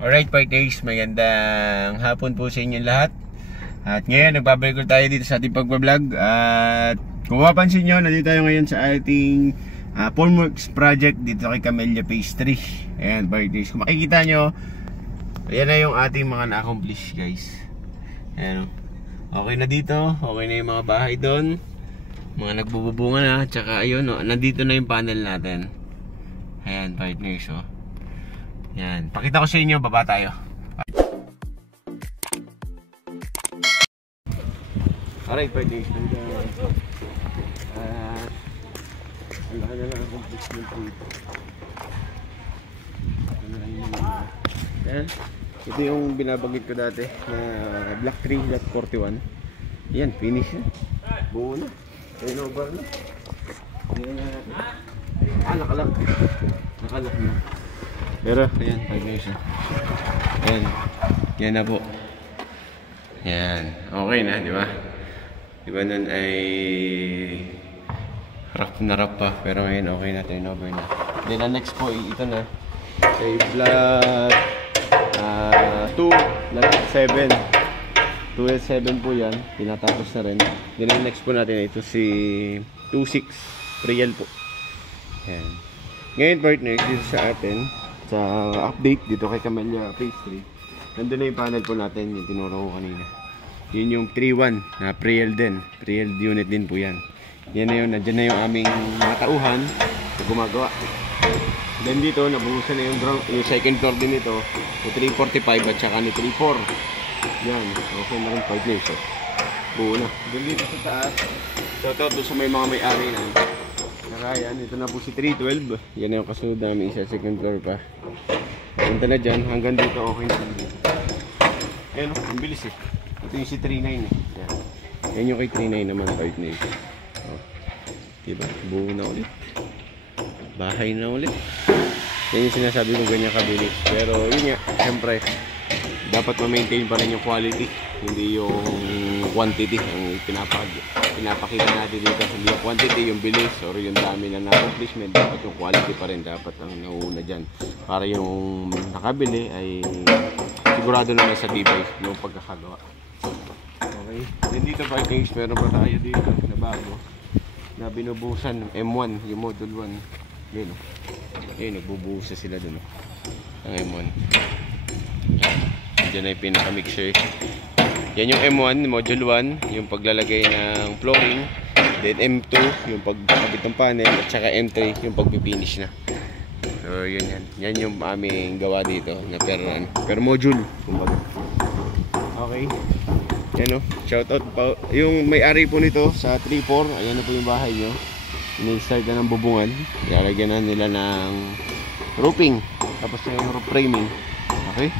Alright partners, magandang hapon po sa inyo lahat. At ngayon, nagbabalik tayo dito sa ating pagbablog. At kung mapansin nyo, nandito tayo ngayon sa ating Formworks project dito kay Camellia Phase 3. Ayan partners, kung makikita nyo, ayan na yung ating mga na-accomplish guys. Ayan, okay na dito, okay na yung mga bahay doon, mga nagbububunga na. Tsaka ayun, nandito na yung panel natin. Ayan partners, yan, pakita ko sa inyo, baba tayo. Alright partners, wala na lang akong placement dito. Yan, ito yung binabagit ko dati na Block 3, Lot 41. Yan, finish na, buo na, turn over na. Nakalak na. Pero, ayan, 5 years na. Ayan, yan na po. Yan, okay na, di ba? Di ba nun ay rough na rough pa, pero ngayon okay na, turn over na. Then, ang next po, ito na. Ay, Block 2, Lot 7. 2 at 7 po yan, pinatapos na rin. Then, ang next po natin, ito si 26, real po. Yan. Ngayon, partners, dito sa atin, sa update dito kay Camellia Phase 3, nandun na yung panel po natin, yung tinuro ko kanina. Yun yung 3-1 na pre-held din, pre-held unit din po yan. Yan na yun, nandyan na yung aming mga tauhan na gumagawa. Then dito, nabuhusan na yung second floor din ito, yung 345 at saka ni 34. Yan, okay na rin partners, buo na. Then dito sa taas, doon sa may mga may-ari na Ryan, ito na po si 312. Yan na yung kasunod namin, isa second floor pa. Punta na dyan, hanggang dito okay na. Ayan o, ang bilis eh. Ito yung si 39 eh. Yan yung kay 39 naman, partner. Diba, buo na ulit. Bahay na ulit. Yan yung sinasabi kong ganyan kabilis. Pero yun nga, siyempre dapat ma-maintain pa rin yung quality, hindi yung quantity ang pinapakita natin dito. Hindi yung quantity, yung bilis or yung dami na na-accomplishment. Dapat yung quality pa rin, dapat ang nauuna dyan, para yung nakabili ay sigurado naman sa tibay yung pagkakagawa. Okay, then dito partners, meron pa tayo dito na bago na binubusan, M1, yung module 1. Yun o, yun, nagbubusa sila dun ang M1. Diyan ay pinaka-mixer. Yan yung M1, module 1, yung paglalagay ng flooring. Then M2, yung pagkakabit ng panel. At saka M3, yung pagpipinish na. So yun yan. Yan yung aming gawa dito na per module. Okay. Yan o, shoutout pa. Yung may-ari po nito sa 3-4, ayan na po yung bahay nyo. Ini-start na ng bubungan. Ilalagyan na nila ng roofing. Tapos na yung roof framing. Okay.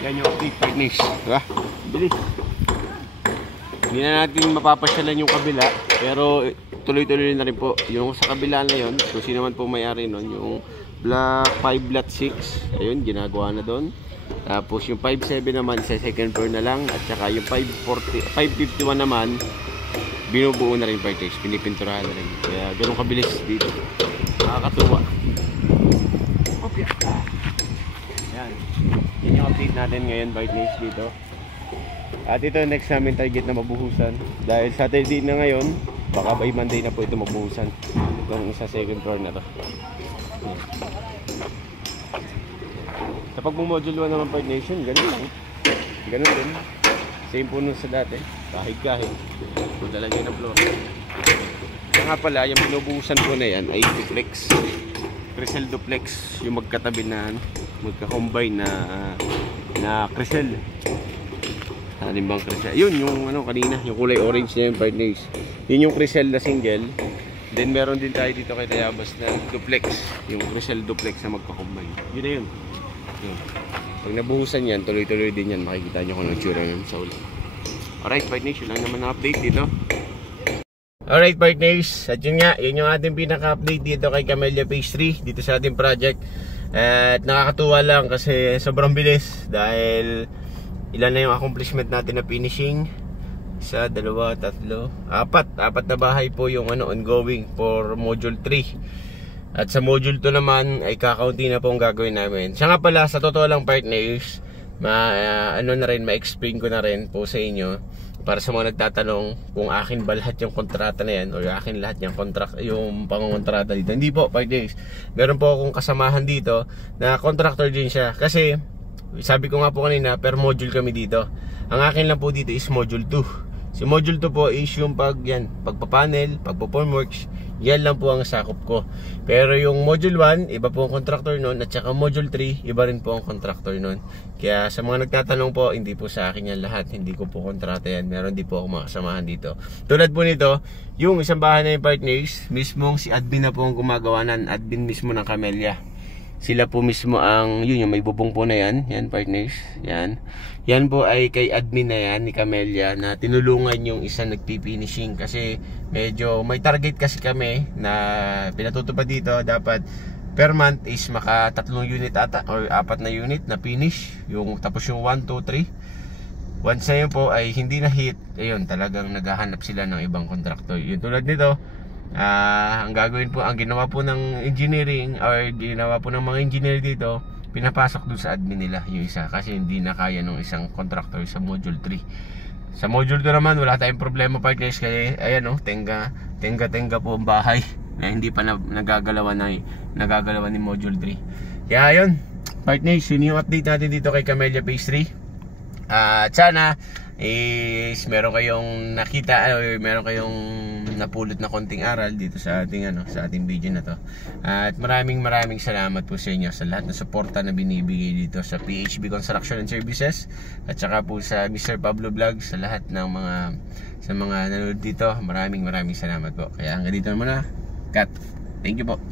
Yan yung update partners, diba? Bilis. Hindi na natin mapapasyalan yung kabila, pero tuloy-tuloy na rin po. Yung sa kabila na yun, kung sino man po may-ari nun, yung Block 5, Lot 6, ayun, ginagawa na doon. Tapos yung 5-7 naman, sa second floor na lang. At saka yung 551 naman, binubuo na rin partners, pinipinturahan na rin. Kaya ganun kabilis dito. Nakakatuwa. Okay. Yan. Yan yung update natin ngayon partners dito. At ito next namin target na mabuhusan. Dahil Saturday na ngayon, baka by Monday na po ito mabuhusan. Itong isa second floor na to. Sa pag-module 1 naman partners yun, ganun lang. Ganun din. Same po nun sa dati. Kahig-kahig. Kung lalagay ng floor. Kaya nga pala, yung binubuhusan po na yan ay duplex. Crisel duplex. Yung magkatabi na magka-combine na crisel. Ano bang crisel? Yun yung ano kanina, yung kulay orange na yung partners. Yun yung crisel na single. Then meron din tayo dito kay Tayabas na duplex, yung crisel duplex na magka-combine. Yun na yun. Yun. Pag nabuhusan yan, tuloy-tuloy din yan. Makikita nyo kung ano tsura nun sa ulit. Alright partners, yun lang naman ang update dito. Alright partners, at yun nga, yun yung ating pinaka-update dito kay Camellia Phase 3 dito sa ating project. At nakakatuwa lang kasi sobrang bilis dahil ilan na yung accomplishment natin na finishing. Isa, dalawa, tatlo, apat na bahay po yung ongoing for module 3. At sa module 2 naman ay kakaunti na po ang gagawin namin. Siya nga pala, sa totoo lang partners, ma-explain ko na rin po sa inyo para sa mga nagtatanong kung akin ba lahat yung kontrata na yan o akin lahat yung pangontrata dito. Hindi po partners, meron po akong kasamahan dito na contractor din siya. Kasi sabi ko nga po kanina, per module kami dito. Ang akin lang po dito is module 2. Si module 2 po is yung pagpapanel, pagpo-formworks, yan lang po ang sakop ko. Pero yung module 1, iba po ang contractor nun. At saka module 3, iba rin po ang contractor nun. Kaya sa mga nagtatanong po, hindi po sa akin yan lahat. Hindi ko po kontrata yan. Meron din po ako makasamahan dito. Tulad po nito, yung isang bahay na yung partners, mismong si admin na po ang gumagawa nan. Admin mismo ng Camellia. Sila po mismo ang, yun yung may bubong po na yan. Yan partners, yan. Yan po ay kay admin na yan ni Camellia na tinulungan yung isa nagpifinishing. Kasi medyo may target kasi kami na pinatutupad dito. Dapat per month is maka 3 unit ata or 4 na unit na finish. Tapos yung 1, 2, 3. Once na yun po ay hindi na hit, ayun talagang naghahanap sila ng ibang contractor. Yun tulad nito, ang gagawin po, ang ginawa po ng engineering or ginawa po ng mga engineer dito, pinapasok dun sa admin nila yung isa kasi hindi na kaya ng isang contractor sa module 3. Sa module 2 naman wala tayong problema partners kasi ayan tenga po ang bahay na hindi pa nagagalawan ni module 3. Kaya ayun partners, yun yung update natin dito kay Camellia Phase 3. At sana is meron kayong nakita o meron kayong napulot na konting aral dito sa ating video na to. At maraming salamat po sa inyo sa lahat ng suporta na binibigay dito sa PHB Construction and Services at saka po sa Mr. Pablo Vlog, sa lahat ng mga nanonood dito. Maraming salamat po. Kaya hanggang dito muna. Cut. Thank you po.